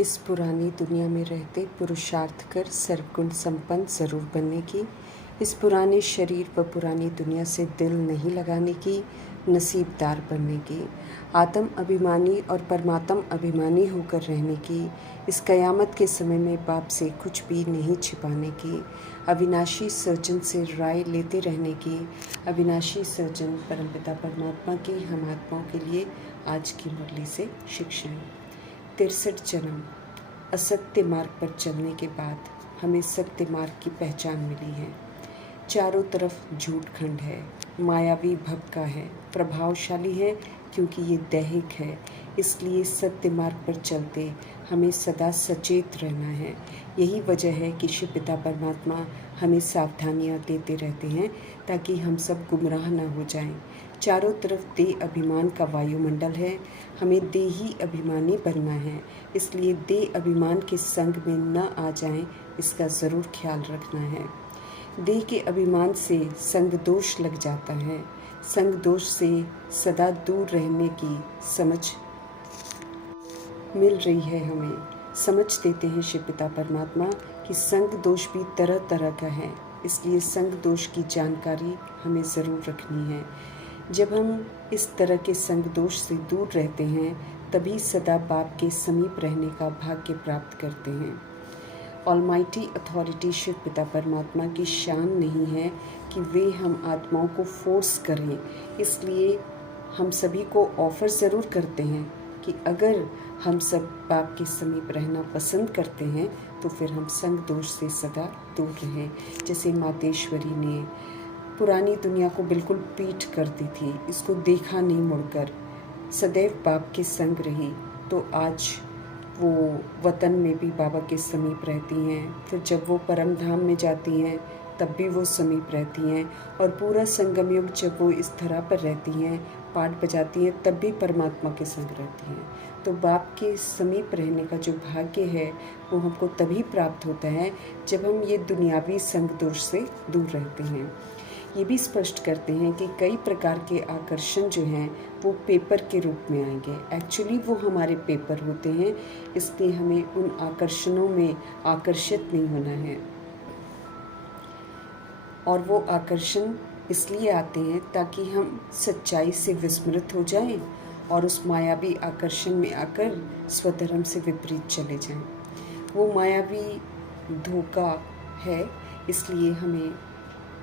इस पुरानी दुनिया में रहते पुरुषार्थ कर सर्वगुण संपन्न ज़रूर बनने की, इस पुराने शरीर व पुरानी दुनिया से दिल नहीं लगाने की, नसीबदार बनने की, आत्म अभिमानी और परमात्म अभिमानी होकर रहने की, इस कयामत के समय में बाप से कुछ भी नहीं छिपाने की, अविनाशी सर्जन से राय लेते रहने की, अविनाशी सर्जन परमपिता परमात्मा की हम आत्माओं के लिए आज की मुरली से शिक्षाएं। 63 जन्म असत्य मार्ग पर चलने के बाद हमें सत्य मार्ग की पहचान मिली है। चारों तरफ झूठ खंड है, मायावी भक्का है, प्रभावशाली है क्योंकि ये दैहिक है। इसलिए सत्य मार्ग पर चलते हमें सदा सचेत रहना है। यही वजह है कि शिव पिता परमात्मा हमें सावधानियाँ देते रहते हैं ताकि हम सब गुमराह न हो जाएं। चारों तरफ देह अभिमान का वायुमंडल है, हमें देही अभिमानी बनना है। इसलिए देह अभिमान के संग में न आ जाएं, इसका ज़रूर ख्याल रखना है। देह के अभिमान से संग दोष लग जाता है। संग दोष से सदा दूर रहने की समझ मिल रही है हमें। समझ देते हैं शिव पिता परमात्मा कि संग दोष भी तरह तरह का है, इसलिए संग दोष की जानकारी हमें ज़रूर रखनी है। जब हम इस तरह के संग दोष से दूर रहते हैं तभी सदा बाप के समीप रहने का भाग्य प्राप्त करते हैं। ऑलमाइटी अथॉरिटी शिव पिता परमात्मा की शान नहीं है कि वे हम आत्माओं को फोर्स करें। इसलिए हम सभी को ऑफ़र ज़रूर करते हैं कि अगर हम सब बाप के समीप रहना पसंद करते हैं तो फिर हम संग दोष से सदा दूर रहें। जैसे मातेश्वरी ने पुरानी दुनिया को बिल्कुल पीठ कर दी थी, इसको देखा नहीं मुड़कर, सदैव बाप के संग रही, तो आज वो वतन में भी बाबा के समीप रहती हैं। फिर जब वो परम धाम में जाती हैं तब भी वो समीप रहती हैं, और पूरा संगम युग जब वो इस धरा पर रहती हैं, पाठ बजाती हैं, तब भी परमात्मा के संग रहती हैं। तो बाप के समीप रहने का जो भाग्य है वो हमको तभी प्राप्त होता है जब हम ये दुनियावी संग दोष से दूर रहते हैं। ये भी स्पष्ट करते हैं कि कई प्रकार के आकर्षण जो हैं वो पेपर के रूप में आएंगे। एक्चुअली वो हमारे पेपर होते हैं, इसलिए हमें उन आकर्षणों में आकर्षित नहीं होना है। और वो आकर्षण इसलिए आते हैं ताकि हम सच्चाई से विस्मृत हो जाएं और उस मायावी आकर्षण में आकर स्वधर्म से विपरीत चले जाएं। वो मायावी धोखा है, इसलिए हमें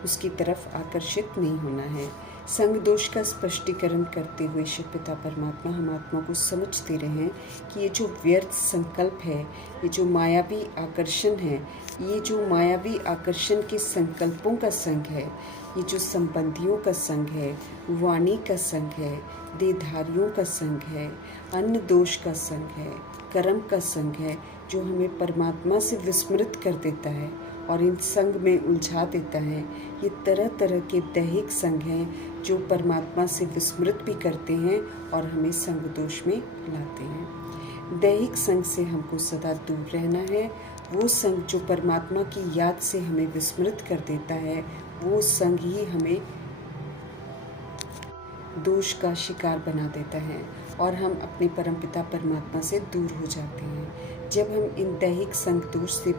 उसकी तरफ आकर्षित नहीं होना है। संग दोष का स्पष्टीकरण करते हुए शिव पिता परमात्मा हम आत्मा को समझते रहे हैं कि ये जो व्यर्थ संकल्प है, ये जो मायावी आकर्षण है, ये जो मायावी आकर्षण के संकल्पों का संग है, ये जो संबंधियों का संग है, वाणी का संग है, देहधारियों का संग है, अन्न दोष का संग है, कर्म का संग है, जो हमें परमात्मा से विस्मृत कर देता है और इन संग में उलझा देता है। ये तरह तरह के दैहिक संग हैं जो परमात्मा से विस्मृत भी करते हैं और हमें संग दोष में लाते हैं। दैहिक संग से हमको सदा दूर रहना है। वो संग जो परमात्मा की याद से हमें विस्मृत कर देता है, वो संग ही हमें दोष का शिकार बना देता है और हम अपने परमपिता परमात्मा से दूर हो जाते हैं। जब हम इन दैहिक संग दोष से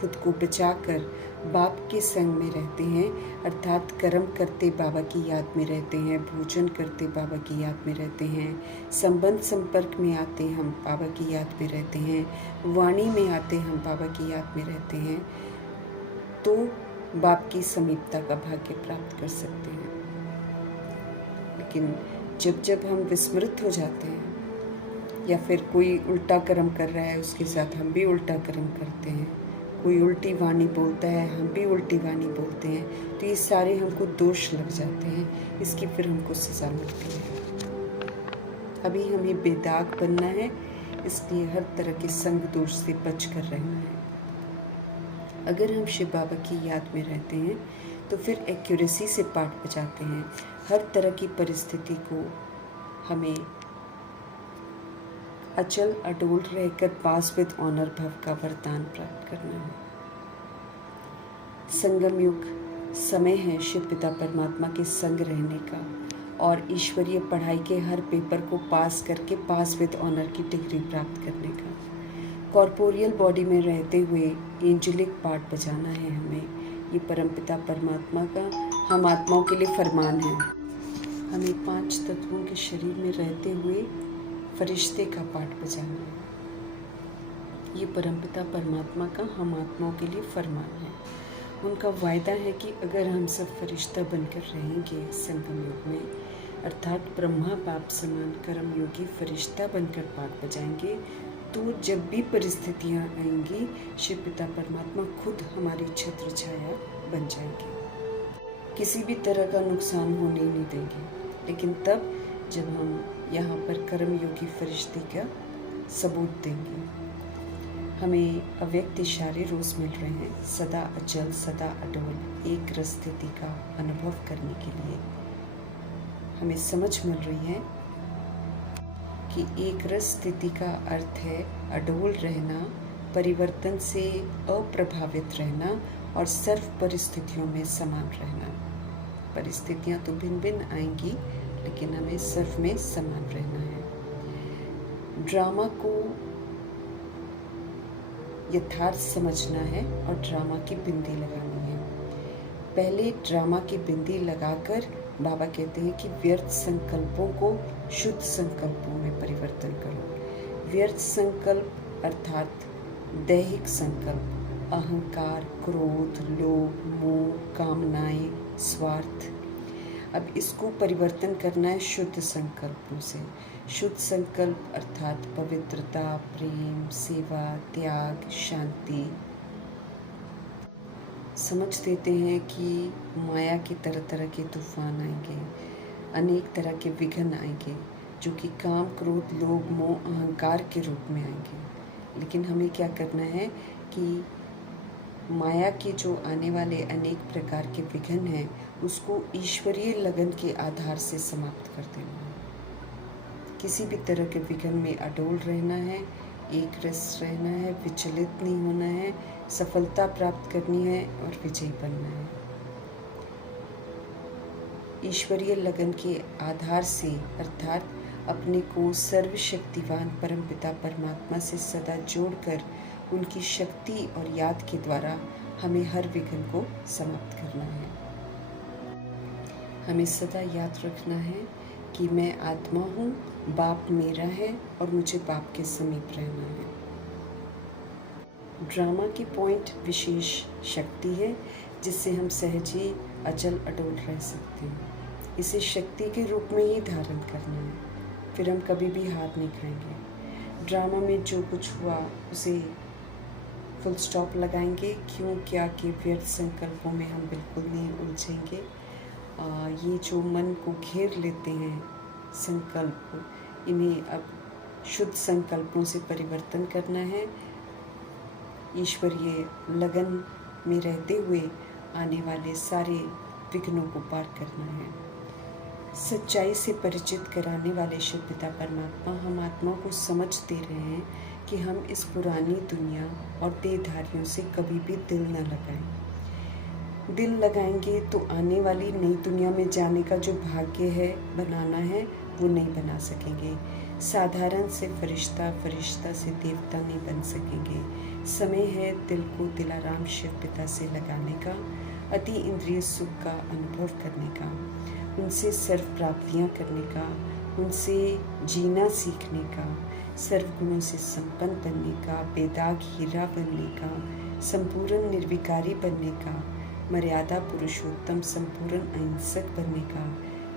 खुद को बचाकर बाप के संग में रहते हैं, अर्थात कर्म करते बाबा की याद में रहते हैं, भोजन करते बाबा की याद में रहते हैं, संबंध संपर्क में आते हम बाबा की याद में रहते हैं, वाणी में आते हम बाबा की याद में रहते हैं, तो बाप की समीपता का भाग्य प्राप्त कर सकते हैं। लेकिन जब जब हम विस्मृत हो जाते हैं या फिर कोई उल्टा कर्म कर रहा है उसके साथ हम भी उल्टा कर्म करते हैं, कोई उल्टी वाणी बोलता है हम भी उल्टी वाणी बोलते हैं, तो ये सारे हमको दोष लग जाते हैं, इसकी फिर हमको सज़ा मिलती है। अभी हमें बेदाग बनना है, इसलिए हर तरह के संग दोष से बच कर रहना है। अगर हम शिव बाबा की याद में रहते हैं तो फिर एक्यूरेसी से पाठ बजाते हैं। हर तरह की परिस्थिति को हमें अचल अडोल रहकर पास विद ऑनर भव का वरदान प्राप्त करना है। संगम युग समय है शिव पिता परमात्मा के संग रहने का और ईश्वरीय पढ़ाई के हर पेपर को पास करके पास विद ऑनर की डिग्री प्राप्त करने का। कॉर्पोरियल बॉडी में रहते हुए एंजेलिक पार्ट बजाना है हमें। ये परमपिता परमात्मा का हम आत्माओं के लिए फरमान है। हमें 5 तत्वों के शरीर में रहते हुए फरिश्ते का पार्ट बजाना है। ये परमपिता परमात्मा का हम आत्माओं के लिए फरमान है। उनका वायदा है कि अगर हम सब फरिश्ता बनकर रहेंगे संगम युग में, अर्थात ब्रह्मा बाप समान कर्म योगी फरिश्ता बनकर पाठ बजाएंगे, तो जब भी परिस्थितियां आएंगी शिव पिता परमात्मा खुद हमारी छत्र छाया बन जाएंगे, किसी भी तरह का नुकसान होने नहीं देंगे। लेकिन तब जब हम यहाँ पर कर्म योगी फरिश्ते का सबूत देंगे। हमें अव्यक्त इशारे रोज मिल रहे हैं, सदा अचल सदा अडोल एक रस स्थिति का अनुभव करने के लिए। हमें समझ मिल रही है कि एक रस स्थिति का अर्थ है अडोल रहना, परिवर्तन से अप्रभावित रहना और सर्व परिस्थितियों में समान रहना। परिस्थितियां तो भिन्न भिन्न आएंगी, लेकिन हमें सर्व में समान रहना है। ड्रामा को यथार्थ समझना है और ड्रामा की बिंदी लगानी है। पहले ड्रामा की बिंदी लगाकर बाबा कहते हैं कि व्यर्थ संकल्पों को शुद्ध संकल्पों में परिवर्तन करो। व्यर्थ संकल्प अर्थात दैहिक संकल्प, अहंकार, क्रोध, लोभ, मोह, कामनाएं, स्वार्थ। अब इसको परिवर्तन करना है शुद्ध संकल्पों से। शुद्ध संकल्प अर्थात पवित्रता, प्रेम, सेवा, त्याग, शांति। समझ देते हैं कि माया की तरह तरह के तूफान आएंगे, अनेक तरह के विघ्न आएंगे, जो कि काम, क्रोध, लोभ, मोह, अहंकार के रूप में आएंगे। लेकिन हमें क्या करना है कि माया के जो आने वाले अनेक प्रकार के विघ्न हैं, उसको ईश्वरीय लगन के आधार से समाप्त कर देना है। किसी भी तरह के विघ्न में अडोल रहना है, एक रस रहना है, विचलित नहीं होना है, सफलता प्राप्त करनी है और विजयी बनना है। ईश्वरीय लगन के आधार से अर्थात अपने को सर्वशक्तिवान परमपिता परमात्मा से सदा जोड़कर उनकी शक्ति और याद के द्वारा हमें हर विघ्न को समाप्त करना है। हमें सदा याद रखना है कि मैं आत्मा हूँ, बाप मेरा है और मुझे बाप के समीप रहना है। ड्रामा की पॉइंट विशेष शक्ति है जिससे हम सहज ही अचल अडोल रह सकते हैं। इसे शक्ति के रूप में ही धारण करना है, फिर हम कभी भी हार नहीं खाएंगे। ड्रामा में जो कुछ हुआ उसे फुल स्टॉप लगाएंगे। क्यों क्या के व्यर्थ संकल्पों में हम बिल्कुल नहीं उलझेंगे। ये जो मन को घेर लेते हैं संकल्प, इन्हें अब शुद्ध संकल्पों से परिवर्तन करना है। ईश्वरीय लगन में रहते हुए आने वाले सारे विघ्नों को पार करना है। सच्चाई से परिचित कराने वाले शिव पिता परमात्मा हम आत्माओं को समझ दे रहे हैं कि हम इस पुरानी दुनिया और देहधारियों से कभी भी दिल न लगाएं। दिल लगाएंगे तो आने वाली नई दुनिया में जाने का जो भाग्य है बनाना है वो नहीं बना सकेंगे। साधारण से फरिश्ता, फरिश्ता से देवता नहीं बन सकेंगे। समय है दिल को दिलाराम शिव पिता से लगाने का, अति इंद्रिय सुख का अनुभव करने का, उनसे सर्व प्राप्तियाँ करने का, उनसे जीना सीखने का, सर्व गुणों से संपन्न बनने का, बेदाग हीरा बनने का, संपूर्ण निर्विकारी बनने का, मर्यादा पुरुषोत्तम संपूर्ण अहिंसक बनने का,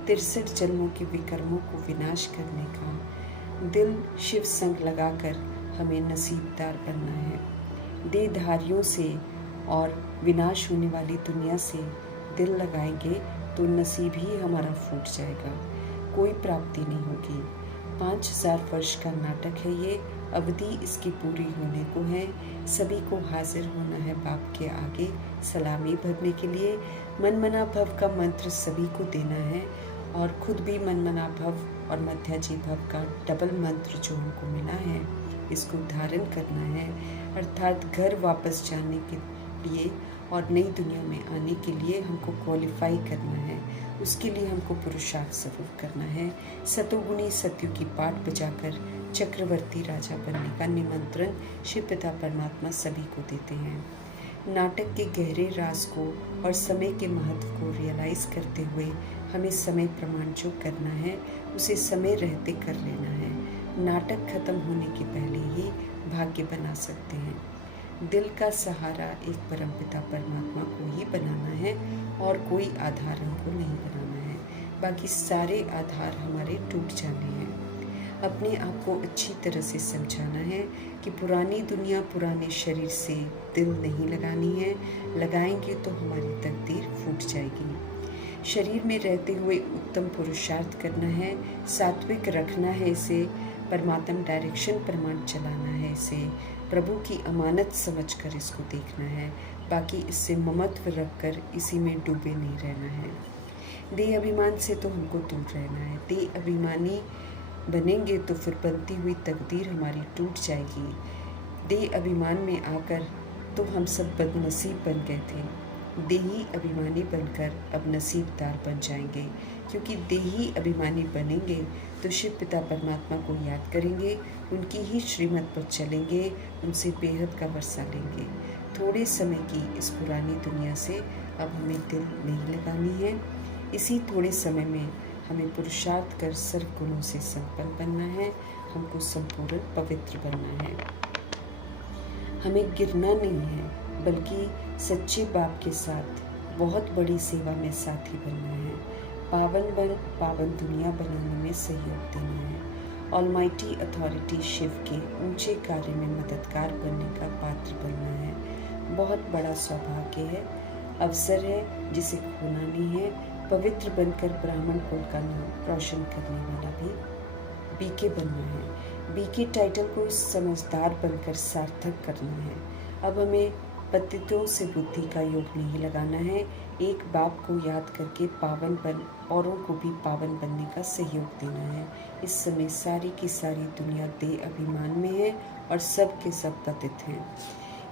63 जन्मों के विकर्मों को विनाश करने का। दिल शिव संग लगाकर हमें नसीबदार बनना है। देहधारियों से और विनाश होने वाली दुनिया से दिल लगाएंगे तो नसीब ही हमारा फूट जाएगा, कोई प्राप्ति नहीं होगी। 5000 वर्ष का नाटक है ये, अवधि इसकी पूरी होने को है। सभी को हाजिर होना है बाप के आगे सलामी भरने के लिए। मनमना भव का मंत्र सभी को देना है और खुद भी मनमना भव और मध्याजी भव का डबल मंत्र जो हमको मिला है इसको धारण करना है, अर्थात घर वापस जाने के लिए और नई दुनिया में आने के लिए हमको क्वालिफाई करना है। उसके लिए हमको पुरुषार्थ जरूर करना है। सतोगुणी सत्यु की पाठ बजाकर चक्रवर्ती राजा बनने का निमंत्रण शिव पिता परमात्मा सभी को देते हैं। नाटक के गहरे राज को और समय के महत्व को रियलाइज करते हुए हमें समय प्रमाण जो करना है उसे समय रहते कर लेना है। नाटक खत्म होने के पहले ही भाग्य बना सकते हैं। दिल का सहारा एक परमपिता परमात्मा को ही बनाना है और कोई आधार हमको नहीं बनाना है। बाकी सारे आधार हमारे टूट जाने हैं। अपने आप को अच्छी तरह से समझाना है कि पुरानी दुनिया पुराने शरीर से दिल नहीं लगानी है। लगाएंगे तो हमारी तकदीर फूट जाएगी। शरीर में रहते हुए उत्तम पुरुषार्थ करना है, सात्विक रखना है इसे, परमात्मा डायरेक्शन प्रमाण चलाना है इसे, प्रभु की अमानत समझकर इसको देखना है। बाकी इससे ममत्व रखकर इसी में डूबे नहीं रहना है। देह अभिमान से तो हमको दूर रहना है। देह अभिमानी बनेंगे तो फिर बनती हुई तकदीर हमारी टूट जाएगी। देह अभिमान में आकर तो हम सब बदनसीब बन गए थे। देही अभिमानी बनकर अब नसीबदार बन जाएंगे, क्योंकि देही अभिमानी बनेंगे तो शिव पिता परमात्मा को याद करेंगे, उनकी ही श्रीमत पर चलेंगे, उनसे बेहद का वर्षा लेंगे। थोड़े समय की इस पुरानी दुनिया से अब हमें दिल नहीं लगानी है। इसी थोड़े समय में हमें पुरुषार्थ कर सर्व गुणों से संपन्न बनना है। हमको संपूर्ण पवित्र बनना है। हमें गिरना नहीं है, बल्कि सच्चे बाप के साथ बहुत बड़ी सेवा में साथी बनना है। पावन बन पावन दुनिया बनाने में सहयोग देना है। ऑलमाइटी अथॉरिटी शिव के ऊंचे कार्य में मददगार बनने का पात्र बनना है। बहुत बड़ा सौभाग्य है, अवसर है जिसे खोना नहीं है। पवित्र बनकर ब्राह्मण कुल का नाम रोशन करने वाला भी बीके बनना है। बीके टाइटल को समझदार बनकर सार्थक करना है। अब हमें पतितों से बुद्धि का योग नहीं लगाना है। एक बाप को याद करके पावन बन औरों को भी पावन बनने का सहयोग देना है। इस समय सारी की सारी दुनिया देह अभिमान में है और सब के सब पतित हैं।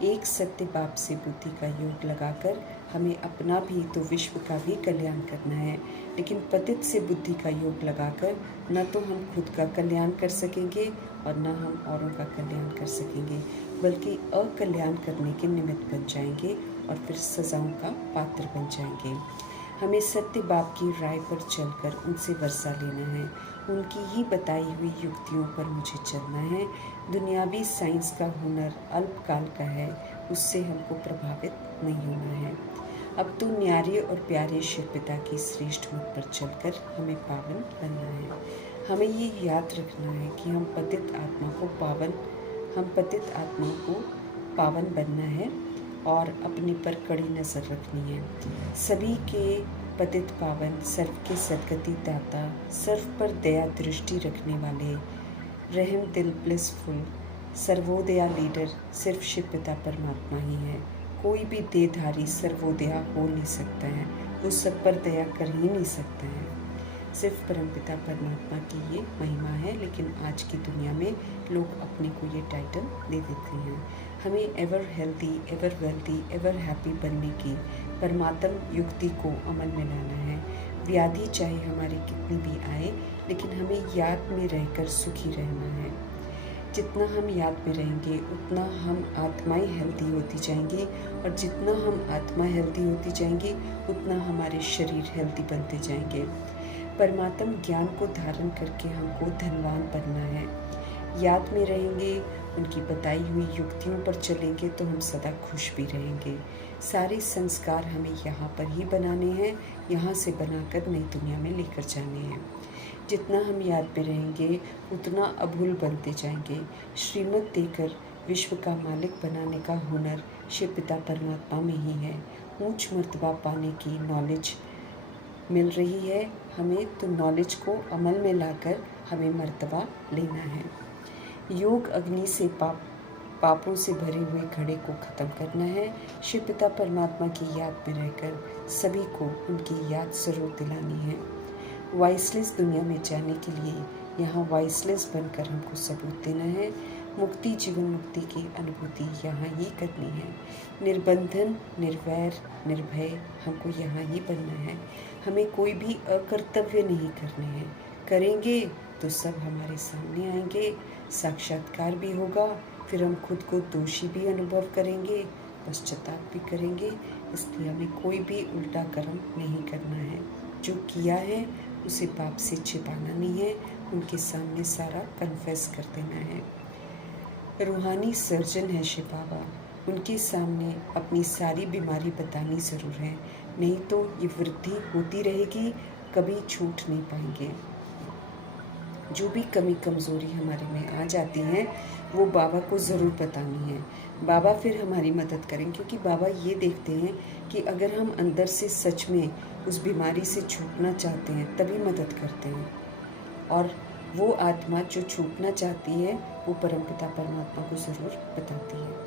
एक सत्य बाप से बुद्धि का योग लगाकर हमें अपना भी तो विश्व का भी कल्याण करना है। लेकिन पतित से बुद्धि का योग लगाकर न तो हम खुद का कल्याण कर सकेंगे और न हम औरों का कल्याण कर सकेंगे, बल्कि अकल्याण करने के निमित्त बन जाएंगे और फिर सजाओं का पात्र बन जाएंगे। हमें सत्य बाप की राय पर चलकर उनसे वर्षा लेना है। उनकी ही बताई हुई युक्तियों पर मुझे चलना है। दुनियावी साइंस का हुनर अल्पकाल का है, उससे हमको प्रभावित नहीं होना है। अब तो न्यारे और प्यारे शिव पिता की श्रेष्ठ मत पर चलकर हमें पावन बनना है। हमें ये याद रखना है कि हम पतित आत्मा को पावन बनना है और अपने पर कड़ी नज़र रखनी है। सभी के पतित पावन, सर्व के सदगति दाता, सर्व पर दया दृष्टि रखने वाले, रहम दिल ब्लिसफुल, सर्वोदया लीडर सिर्फ शिव पिता परमात्मा ही है। कोई भी देहधारी सर्वोदया हो नहीं सकता है, वो सब पर दया कर ही नहीं सकता है। सिर्फ परमपिता परमात्मा की ये महिमा है। लेकिन आज की दुनिया में लोग अपने को ये टाइटल दे देते हैं। हमें ever healthy, ever wealthy, ever happy बनने की परमात्म युक्ति को अमल में लाना है। व्याधि चाहे हमारी कितनी भी आए, लेकिन हमें याद में रहकर सुखी रहना है। जितना हम याद में रहेंगे उतना हम आत्माएं हेल्दी होती जाएंगी, और जितना हम आत्मा हेल्दी होती जाएंगी उतना हमारे शरीर हेल्दी बनते जाएंगे। परमात्म ज्ञान को धारण करके हमको धनवान बनना है। याद में रहेंगे, उनकी बताई हुई युक्तियों पर चलेंगे तो हम सदा खुश भी रहेंगे। सारे संस्कार हमें यहाँ पर ही बनाने हैं, यहाँ से बनाकर नई दुनिया में लेकर जाने हैं। जितना हम याद में रहेंगे उतना अभूल बनते जाएंगे। श्रीमत देकर विश्व का मालिक बनाने का हुनर शिव पिता परमात्मा में ही है। ऊंच मर्तबा पाने की नॉलेज मिल रही है हमें, तो नॉलेज को अमल में लाकर हमें मर्तबा लेना है। योग अग्नि से पापों से भरे हुए घड़े को ख़त्म करना है। शिव पिता परमात्मा की याद में रहकर सभी को उनकी याद जरूर दिलानी है। वाइसलेस दुनिया में जाने के लिए यहाँ वाइसलेस बनकर हमको सबूत देना है। मुक्ति, जीवन मुक्ति की अनुभूति यहाँ ही करनी है। निर्बंधन, निर्वैर, निर्भय हमको यहाँ ही बनना है। हमें कोई भी अकर्तव्य नहीं करने हैं। करेंगे तो सब हमारे सामने आएंगे, साक्षात्कार भी होगा, फिर हम खुद को दोषी भी अनुभव करेंगे, पश्चाताप भी करेंगे। इसलिए हमें कोई भी उल्टा कर्म नहीं करना है। जो किया है उसे पाप से छिपाना नहीं है, उनके सामने सारा कन्फेस कर देना है। रूहानी सर्जन है शिव बाबा, उनके सामने अपनी सारी बीमारी बतानी ज़रूर है, नहीं तो ये वृद्धि होती रहेगी, कभी छूट नहीं पाएंगे। जो भी कमी कमज़ोरी हमारे में आ जाती हैं वो बाबा को ज़रूर बतानी है। बाबा फिर हमारी मदद करेंगे, क्योंकि बाबा ये देखते हैं कि अगर हम अंदर से सच में उस बीमारी से छूटना चाहते हैं तभी मदद करते हैं। और वो आत्मा जो छूटना चाहती है वो परमपिता परमात्मा को ज़रूर बताती है।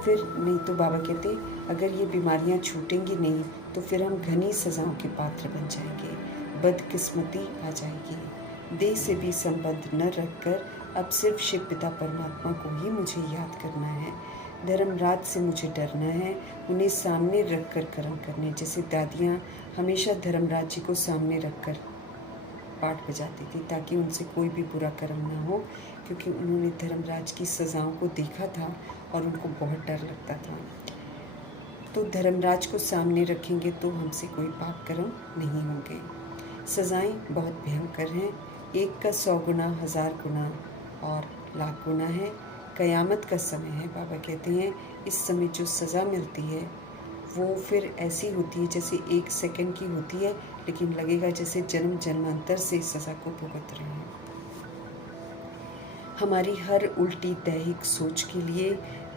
फिर नहीं तो बाबा कहते अगर ये बीमारियां छूटेंगी नहीं तो फिर हम घनी सज़ाओं के पात्र बन जाएंगे, बदकिस्मती आ जाएगी। देह से भी संबंध न रखकर अब सिर्फ शिव पिता परमात्मा को ही मुझे याद करना है। धर्मराज से मुझे डरना है, उन्हें सामने रख कर कर्म करने। जैसे दादियाँ हमेशा धर्मराज जी को सामने रख कर पाठ बजाती थी ताकि उनसे कोई भी बुरा कर्म ना हो, क्योंकि उन्होंने धर्मराज की सज़ाओं को देखा था और उनको बहुत डर लगता था। तो धर्मराज को सामने रखेंगे तो हमसे कोई पाप कर्म नहीं होंगे। सज़ाएं बहुत भयंकर हैं, एक का 100 गुना 1000 गुना और लाख गुना है। कयामत का समय है, बाबा कहते हैं इस समय जो सज़ा मिलती है वो फिर ऐसी होती है जैसे 1 सेकंड की होती है, लेकिन लगेगा जैसे जन्म जन्मांतर से इस सज़ा को भुगत रहे हैं। हमारी हर उल्टी दैहिक सोच के लिए,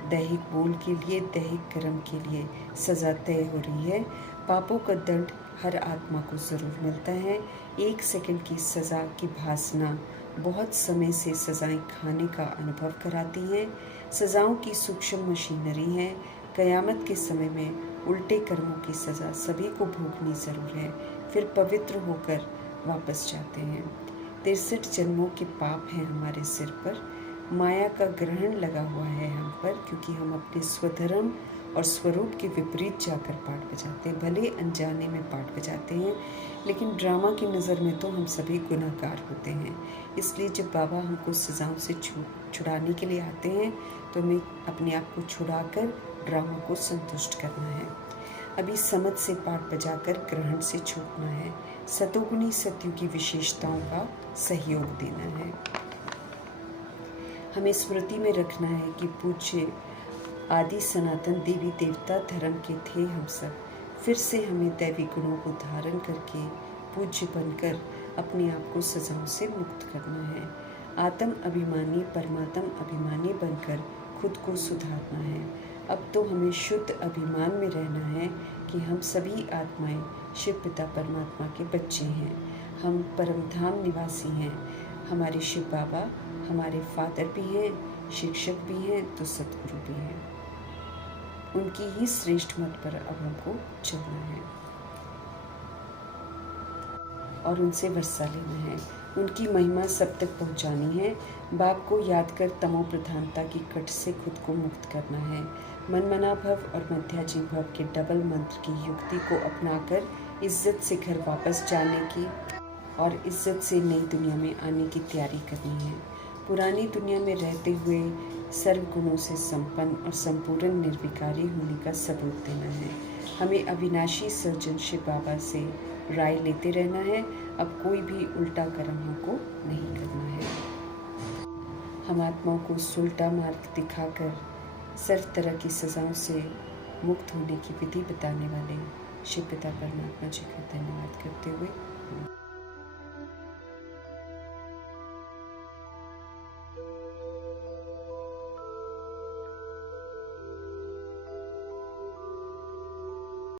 दैहिक बोल के लिए, दैहिक कर्म के लिए सज़ा तय हो रही है। पापों का दंड हर आत्मा को ज़रूर मिलता है। 1 सेकंड की सज़ा की भासना बहुत समय से सज़ाएं खाने का अनुभव कराती हैं। सज़ाओं की सूक्ष्म मशीनरी है। कयामत के समय में उल्टे कर्मों की सज़ा सभी को भोगनी ज़रूर है, फिर पवित्र होकर वापस जाते हैं। 63 जन्मों के पाप हैं हमारे सिर पर, माया का ग्रहण लगा हुआ है हम पर, क्योंकि हम अपने स्वधर्म और स्वरूप के विपरीत जाकर पाठ बजाते हैं। भले अनजाने में पाठ बजाते हैं, लेकिन ड्रामा की नज़र में तो हम सभी गुनहगार होते हैं। इसलिए जब बाबा हमको सज़ाओं से छुड़ाने के लिए आते हैं तो हमें अपने आप को छुड़ाकर ड्रामा को संतुष्ट करना है। अभी समझ से पाठ बजाकर ग्रहण से छूटना है। सतोगुणी सत्यों की विशेषताओं का सहयोग देना है। हमें स्मृति में रखना है कि पूज्य आदि सनातन देवी देवता धर्म के थे हम सब। फिर से हमें दैवी गुणों को धारण करके पूज्य बनकर अपने आप को सजाओं से मुक्त करना है। आत्म अभिमानी परमात्म अभिमानी बनकर खुद को सुधारना है। अब तो हमें शुद्ध अभिमान में रहना है कि हम सभी आत्माएं शिव पिता परमात्मा के बच्चे हैं। हम परमधाम निवासी हैं। हमारे शिव बाबा हमारे फादर भी हैं, शिक्षक भी हैं, तो सतगुरु भी हैं। उनकी ही श्रेष्ठ मत पर अब हमको चलना है और उनसे वर्षा लेना है। उनकी महिमा सब तक पहुंचानी है। बाप को याद कर तमो प्रधानता की कट से खुद को मुक्त करना है। मनमना भव और मध्याजी भव के डबल मंत्र की युक्ति को अपनाकर इज्जत से घर वापस जाने की और इज्जत से नई दुनिया में आने की तैयारी करनी है। पुरानी दुनिया में रहते हुए सर्व गुणों से संपन्न और संपूर्ण निर्विकारी होने का सबूत देना है। हमें अविनाशी सर्जन शिव बाबा से राय लेते रहना है। अब कोई भी उल्टा कर्म हमको नहीं करना है। हम आत्माओं को सुलटा मार्ग दिखाकर सर्व तरह की सजाओं से मुक्त होने की विधि बताने वाले शिव पिता परमात्मा जी का धन्यवाद करते हुए